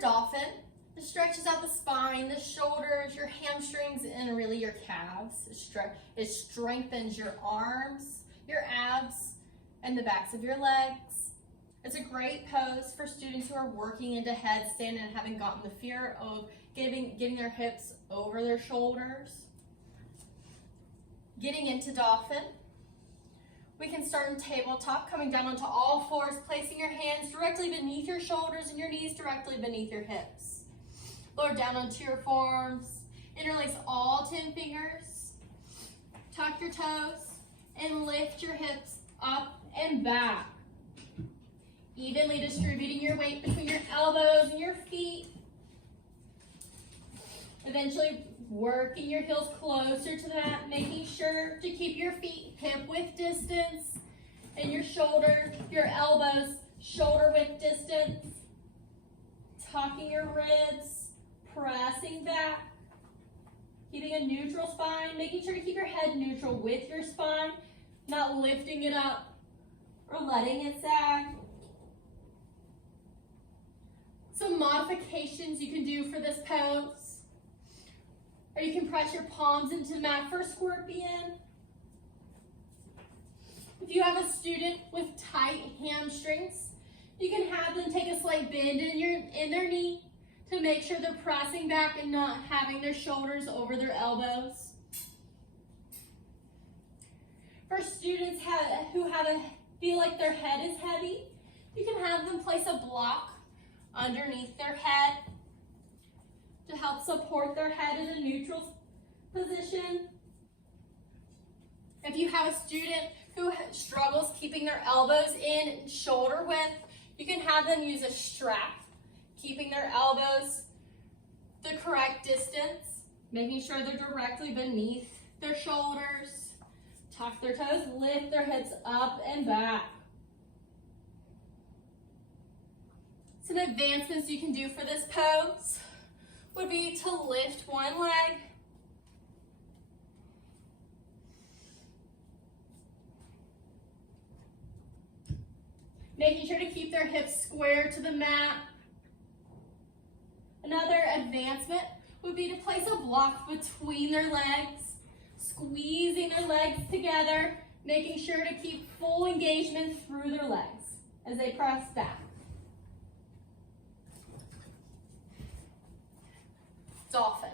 Dolphin. It stretches out the spine, the shoulders, your hamstrings, and really your calves. It strengthens your arms, your abs, and the backs of your legs. It's a great pose for students who are working into headstand and haven't gotten the fear of getting their hips over their shoulders. Getting into Dolphin. We can start in tabletop, coming down onto all fours, placing your hands directly beneath your shoulders and your knees directly beneath your hips. Lower down onto your forearms. Interlace all 10 fingers. Tuck your toes and lift your hips up and back. Evenly distributing your weight between your elbows and your feet. Eventually working your heels closer to that, making sure to keep your feet hip-width distance and your elbows shoulder-width distance. Tucking your ribs, pressing back. Keeping a neutral spine, making sure to keep your head neutral with your spine, not lifting it up or letting it sag. Some modifications you can do for this pose. Or you can press your palms into the mat for scorpion. If you have a student with tight hamstrings, you can have them take a slight bend in their knee to make sure they're pressing back and not having their shoulders over their elbows. For students who feel like their head is heavy, you can have them place a block underneath their head to help support their head in a neutral position. If you have a student who struggles keeping their elbows in shoulder width, you can have them use a strap, keeping their elbows the correct distance, making sure they're directly beneath their shoulders. Tuck their toes, lift their hips up and back. Some advancements you can do for this pose would be to lift one leg, making sure to keep their hips square to the mat. Another advancement would be to place a block between their legs, squeezing their legs together, making sure to keep full engagement through their legs as they press back. Dolphin.